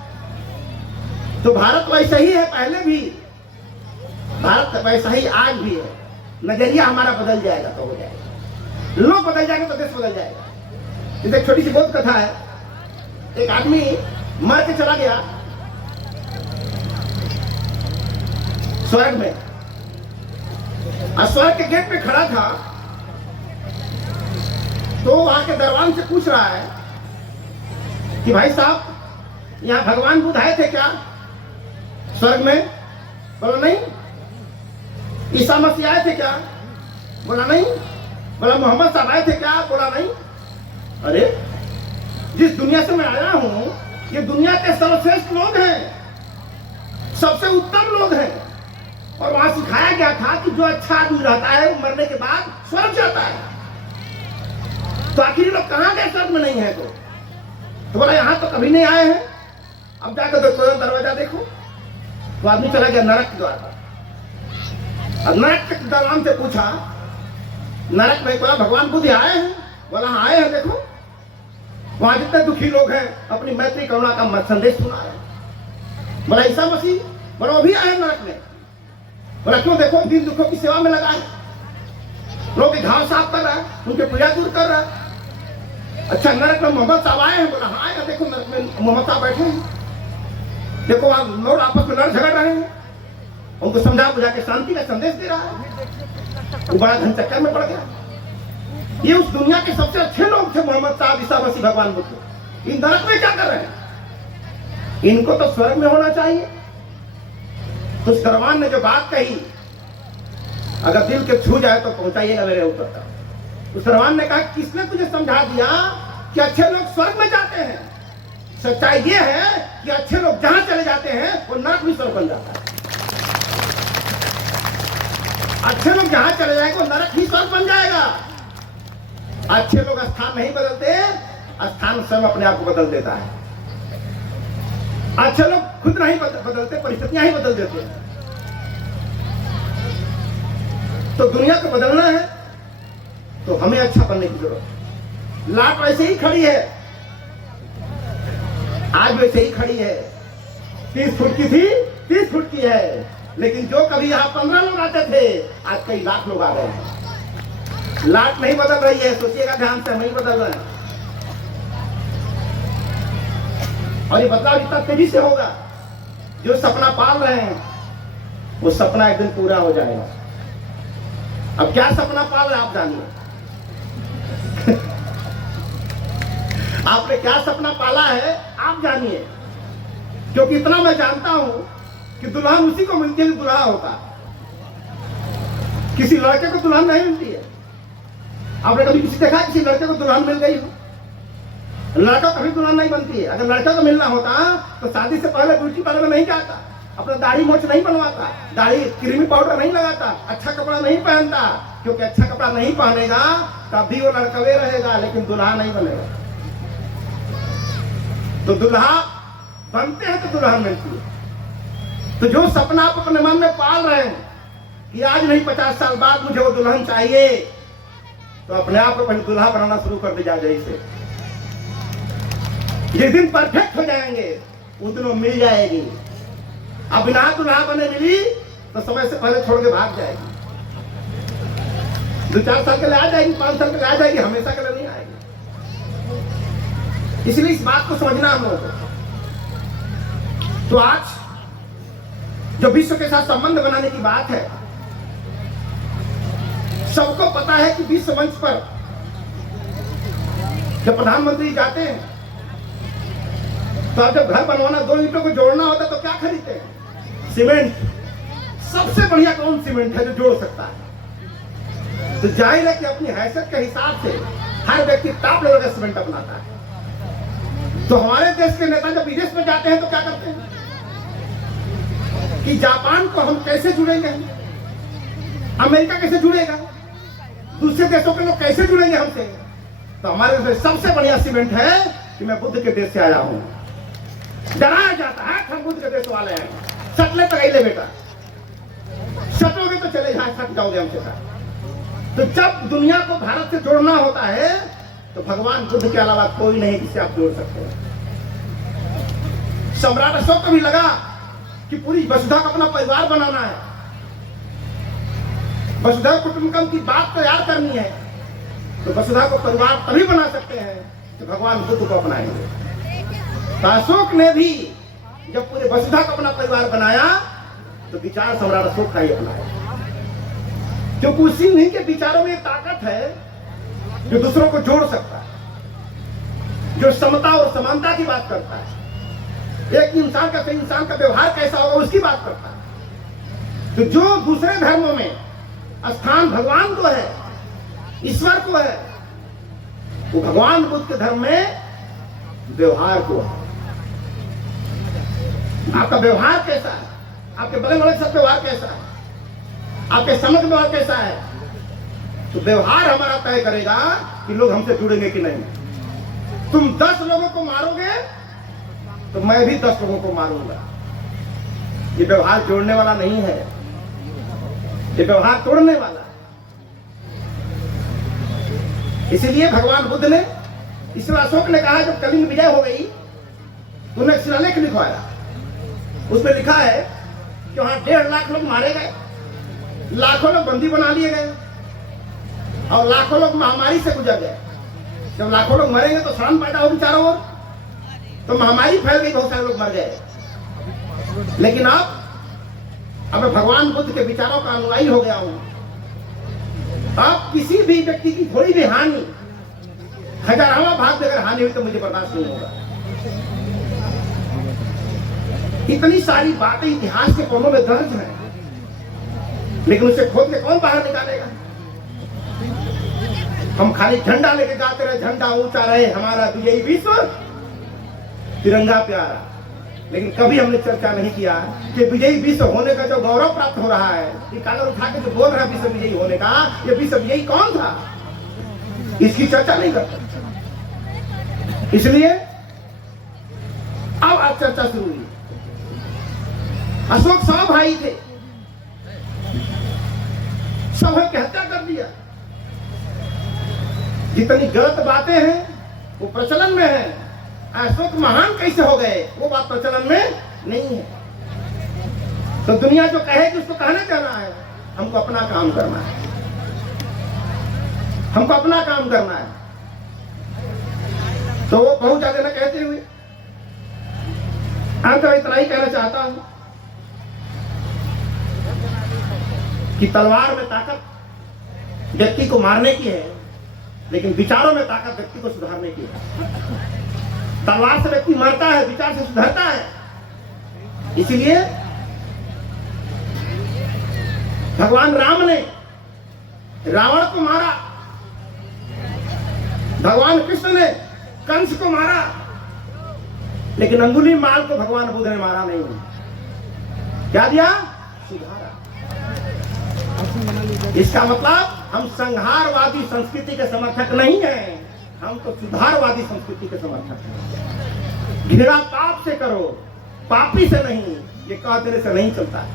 तो भारत वैसा ही है, पहले भी भारत वैसा ही आज भी है। नजरिया हमारा बदल जाएगा तो हो जाएगा, लोग बदल जाएंगे तो देश बदल जाएगा। जैसे एक छोटी सी बहुत कथा है, एक आदमी मर के चला गया स्वर्ग में, और स्वर्ग के गेट पे खड़ा था। तो वहां के दरबान से पूछ रहा है कि भाई साहब, यहाँ भगवान बुद्ध आए थे क्या स्वर्ग में? बोला नहीं। ईसा मसीह आए थे क्या? बोला नहीं। बोला मोहम्मद साहब आए थे क्या? बोला नहीं। अरे जिस दुनिया से मैं आया हूं, ये दुनिया के सर्वश्रेष्ठ लोग हैं, सबसे उत्तम लोग हैं, और वहां सिखाया गया था कि जो अच्छा आदमी रहता है वो मरने के बाद स्वर्ग जाता है। तो आखिर लोग कहां गए स्वर्ग में नहीं है? तो बोला यहां तो कभी नहीं आए हैं। अब जाकर दरवाजा देखो। तो आदमी चला गया नरक द्वार पर। अब नरक के दरवान से पूछा, नरक में बोला भगवान बुद्ध आए हैं? बोला हाँ आए हैं। देखो वहां जितने दुखी लोग हैं अपनी मैत्री करुणा का संदेश सुना रहे हैं। बोला ईसा मसीह, बोला वो भी आए नरक में। बोला क्यों? देखो दीन दुखों की सेवा में लगा है, लोग के घाव साफ कर रहा है, उनके पीड़ा दूर कर रहा है। अच्छा नरक में मोहम्मद साहब आए हैं? बोला हाँ आएगा। देखो नरक में मोहम्मद साहब बैठे हैं, देखो वहां लोग आपस में लड़ झगड़ रहे हैं, उनको समझा बुझा के शांति का संदेश दे रहा है। वो बड़ा घन चक्कर में पड़ गया। ये उस दुनिया के सबसे अच्छे लोग थे, मोहम्मद साहब, ईसा मसीह, भगवान बुद्ध। इन नरक में क्या कर रहे हैं? इनको तो स्वर्ग में होना चाहिए। तो उस दरबान ने जो बात कही, अगर दिल के छू जाए तो पहुंचाइएगा मेरे ऊपर तक। उस दरबान ने कहा किसने तुझे समझा दिया कि अच्छे लोग स्वर्ग में जाते हैं? सच्चाई ये है कि अच्छे लोग जहां चले जाते हैं वो नरक भी स्वर्ग बन जाता है। अच्छे लोग जहां चले जाएंगे वो नरक ही स्वर्ग बन जाएगा। अच्छे लोग स्थान नहीं बदलते, स्थान स्वयं अपने आप को बदल देता है। अच्छे लोग खुद नहीं बदलते, परिस्थितियां ही बदल देते हैं। तो दुनिया को बदलना है तो हमें अच्छा बनने की जरूरत है। लाट वैसे ही खड़ी है, आज वैसे ही खड़ी है। 30 फुट की थी, 30 फुट की है। लेकिन जो कभी यहां 15 लोग आते थे, आज कई लाख लोग आ गए हैं। लाट नहीं बदल रही है, सोचिएगा ध्यान से, हम नहीं बदल रहे हैं। और ये बदलाव इतना तेजी से होगा, जो सपना पाल रहे हैं वो सपना एक दिन पूरा हो जाएगा। अब क्या सपना पाल रहे हैं आप जानिए। आपने क्या सपना पाला है आप जानिए, क्योंकि इतना मैं जानता हूं कि दुल्हन उसी को मिलती है जो दुल्हा होता। किसी लड़के को दुल्हन नहीं मिलती है। आपने कभी किसी देखा किसी लड़के को दुल्हन मिल गई हो? लड़का कभी दुल्हन नहीं बनती है। अगर लड़का को मिलना होता तो शादी से पहले ब्यूटी पार्लर में नहीं जाता, अपना दाढ़ी मोछ नहीं बनवाता, दाढ़ी क्रीमी पाउडर नहीं लगाता, अच्छा कपड़ा नहीं पहनता, क्योंकि अच्छा कपड़ा नहीं पहनेगा तभी वो लड़कवे रहेगा, लेकिन दुल्हा नहीं बनेगा। तो दुल्हा बनते हैं तो दुल्हन मिलती है। तो जो सपना आप अपने मन में पाल रहे हैं कि आज नहीं 50 साल बाद मुझे वो दुल्हन चाहिए, तो अपने आप को पहले दुल्हा बनाना शुरू कर दीजिए जैसे। जिस दिन परफेक्ट हो जाएंगे उस दिन वो मिल जाएगी। अब बिना दुल्हा बने मिली तो समय से पहले छोड़ के भाग जाएगी। 2-4 साल के लिए आ जाएगी, 5 साल के लिए आ जाएगी, हमेशा के लिए नहीं आएगी। इसलिए इस बात को समझना हम लोगों को। तो आज जो विश्व के साथ संबंध बनाने की बात है, सबको पता है कि विश्व मंच पर जब प्रधानमंत्री जाते हैं तो जब घर बनवाना 2 ईंटों को जोड़ना होता है तो क्या खरीदते हैं? सीमेंट। सबसे बढ़िया कौन सीमेंट है जो जोड़ सकता है? तो जाहिर है कि अपनी हैसियत के हिसाब से हर व्यक्ति टॉप लेवल का सीमेंट अपनाता है। तो हमारे देश के नेता जब विदेश में जाते हैं तो क्या करते हैं कि जापान को हम कैसे जुड़ेंगे, अमेरिका कैसे जुड़ेगा, दूसरे देशों के लोग कैसे जुड़ेंगे हमसे? तो हमारे देश में सबसे बढ़िया सीमेंट है कि मैं बुद्ध के देश से आया हूं। डराया जाता है हम बुद्ध के देश वाले हैं, सटले तो गई ले बेटा, सटोगे तो चले जहां सट जाओगे हमसे। तो जब दुनिया को भारत से जोड़ना होता है तो भगवान बुद्ध के अलावा कोई नहीं जिससे आप जोड़ सकते हैं। सम्राट अशोक को भी लगा कि पूरी वसुधा को अपना परिवार बनाना है, वसुधा कुटुंबकम की बात तैयार करनी है। तो वसुधा को परिवार तभी बना सकते हैं तो भगवान बुद्ध को अपनाएंगे। तो अशोक ने भी जब पूरे वसुधा को अपना परिवार बनाया तो विचार सम्राट अशोक का ही अपनाया, क्योंकि उसी नहीं के विचारों में ताकत है जो दूसरों को जोड़ सकता है, जो समता और समानता की बात करता है, एक इंसान का व्यवहार कैसा होगा उसकी बात करता है। तो जो दूसरे धर्मों में स्थान भगवान को है, ईश्वर को है, वो भगवान बुद्ध के धर्म में व्यवहार को है। आपका व्यवहार कैसा है, आपके बड़े बड़े सब व्यवहार कैसा है, आपके समझ व्यवहार कैसा है, तो व्यवहार हमारा तय करेगा कि लोग हमसे जुड़ेंगे कि नहीं। तुम 10 लोगों को मारोगे तो मैं भी 10 लोगों को मारूंगा। ये व्यवहार जोड़ने वाला नहीं है, ये व्यवहार तोड़ने वाला है। इसीलिए भगवान बुद्ध ने, इसलिए अशोक ने कहा जब कलिंग विजय हो गई तो उन्हें शिलालेख लिखवाया उसमें लिखा है कि वहां 1.5 लाख लोग मारे गए, लाखों लोग बंदी बना लिए गए और लाखों लोग महामारी से गुजर गए। जब लाखों लोग मरेंगे तो सड़न पैदा होगी चारों ओर, तो महामारी फैल गई, बहुत सारे लोग मर गए। लेकिन अब मैं भगवान बुद्ध के विचारों का अनुयायी हो गया हूं। अब किसी भी व्यक्ति की थोड़ी भी हानि, हजारवां भाग में अगर हानि हुई तो मुझे बर्दाश्त नहीं होगा। इतनी सारी बातें इतिहास के पन्नों में दर्ज हैं, लेकिन उसे खोद के कौन बाहर निकालेगा? हम खाली झंडा लेके गाते रहे, झंडा ऊंचा रहे हमारा विजयी विश्व, तिरंगा प्यारा, लेकिन कभी हमने चर्चा नहीं किया कि विजयी विश्व होने का जो गौरव प्राप्त हो रहा है, ये कालर उठा के जो बोल रहा है विश्व विजयी होने का, ये विश्व विजयी कौन था, इसकी चर्चा नहीं करते। इसलिए अब आज चर्चा शुरू हुई। अशोक 100 भाई थे, सब की हत्या कर दिया। जितनी गलत बातें हैं वो प्रचलन में है। अशोक महान कैसे हो गए वो बात प्रचलन में नहीं है। तो दुनिया जो कहे कि उसको कहना कहना है, हमको अपना काम करना है, हमको अपना काम करना है। तो वो बहुत ज्यादा न कहते हुए अंत में इतना ही कहना चाहता हूं कि तलवार में ताकत व्यक्ति को मारने की है, लेकिन विचारों में ताकत व्यक्ति को सुधारने की है। तलवार से व्यक्ति मरता है, विचार से सुधरता है। इसलिए भगवान राम ने रावण को मारा, भगवान कृष्ण ने कंस को मारा, लेकिन अंगुलीमाल को भगवान बुद्ध ने मारा नहीं। क्या दिया? सुधारा। इसका मतलब हम संहारवादी संस्कृति के समर्थक नहीं हैं, हम तो सुधारवादी संस्कृति के समर्थक हैं। घृणा पाप से करो, पापी से नहीं, ये कह देने से नहीं चलता है।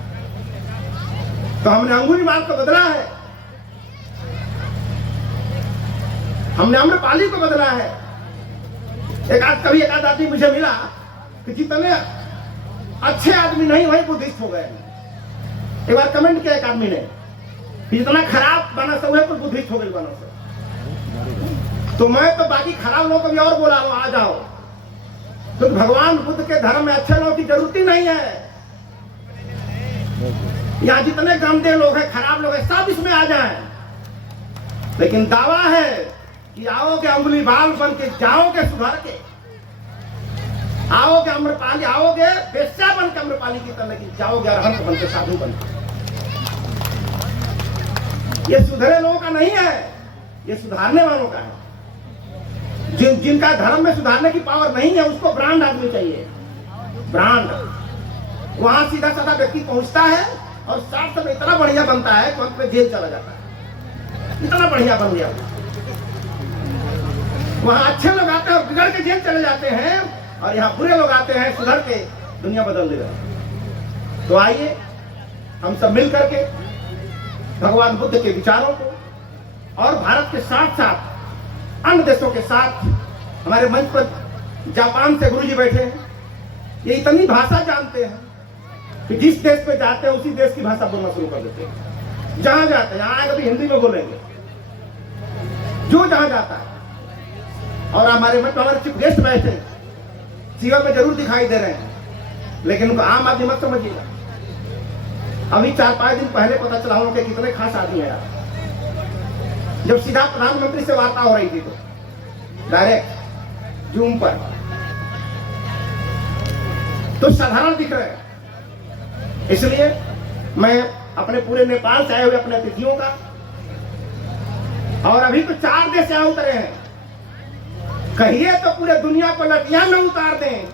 तो हमने अंगुलीमाल को बदला है, हमने आम्रपाली को बदला है। एक आध आदमी मुझे मिला कि जितने अच्छे आदमी नहीं वही बुद्धिस्ट हो गए। एक बार कमेंट किया एक आदमी ने, जितना खराब बना सब है तो बुद्धिस्ट हो गई बना सब। तो मैं तो बाकी खराब लोगों को भी और बोला आ जाओ, तो भगवान बुद्ध के धर्म में अच्छे लोगों की जरूरत ही नहीं है। यहाँ जितने गंदे लोग हैं, खराब लोग हैं, सब इसमें आ जाएं। लेकिन दावा है कि आओगे अंगुलीमाल बन के, जाओगे सुधर के, आओगे आम्रपाली, आओगे बेश्या बन के आम्रपाली की तरह, लेकिन जाओगे अरहंत बन के, साधु बन के। ये सुधरे लोगों का नहीं है, ये सुधारने वालों का है। जिनका धर्म में सुधारने की पावर नहीं है, उसको ब्रांड आदमी चाहिए, ब्रांड। वहां सीधा साधा व्यक्ति पहुंचता है और साथ में इतना बढ़िया बनता है कि अंत में जेल चला जाता है। इतना बढ़िया बन गया। वहां अच्छे लोग आते हैं और बिगड़ के जेल चले जाते हैं, और यहाँ बुरे लोग आते हैं सुधर के दुनिया बदल दे रहे हैं। तो आइए हम सब मिल करके भगवान बुद्ध के विचारों को, और भारत के साथ साथ अन्य देशों के साथ, हमारे मंच पर जापान से गुरुजी बैठे हैं, ये इतनी भाषा जानते हैं कि जिस देश में जाते हैं उसी देश की भाषा बोलना शुरू कर देते हैं। जहां जाते हैं, यहाँ आएगा तो हिंदी में बोलेंगे, जो जहां जाता है। और हमारे मंच पर हमारे चीफ गेस्ट बैठे हैं, सीवा में जरूर दिखाई दे रहे हैं, लेकिन उनको आम आदमी मत समझिएगा। अभी 4-5 दिन पहले पता चला उनके कितने खास आदमी है। जब सीधा प्रधानमंत्री से वार्ता हो रही थी तो डायरेक्ट जूम पर, तो साधारण दिख रहे हैं। इसलिए मैं अपने पूरे नेपाल से आए हुए अपने अतिथियों का, और अभी तो 4 देश यहाँ उतरे हैं, कहिए तो पूरे दुनिया को लटिया में उतार दें,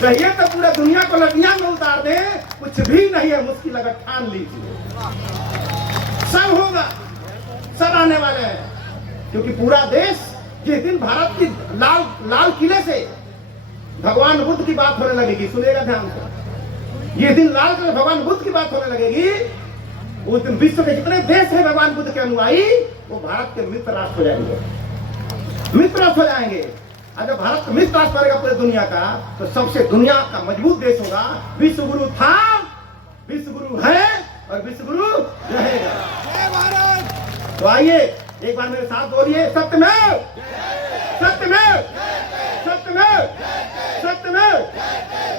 कहिए तो पूरे दुनिया को लटिया में उतार दें, कुछ भी नहीं है मुश्किल, अगर ठान लीजिए सब होगा, सब आने वाले हैं। क्योंकि पूरा देश, जिस दिन भारत की लाल किले से भगवान बुद्ध की बात होने लगेगी, सुनिएगा ध्यान से, जिस दिन लाल किले भगवान बुद्ध की बात होने लगेगी, उस दिन विश्व के जितने देश हैं भगवान बुद्ध के अनुयायी, वो भारत के मित्र राष्ट्र हो जाएंगे, मित्र राष्ट्र हो जाएंगे। और जब भारत मिस पास करेगा पूरे दुनिया का, तो सबसे दुनिया का मजबूत देश होगा। विश्व गुरु था, विश्व गुरु है और विश्व गुरु रहेगा। तो आइए एक बार मेरे साथ बोलिए, सत्यमेव सत्यमेव सत्यमेव सत्यमेव।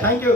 Thank you.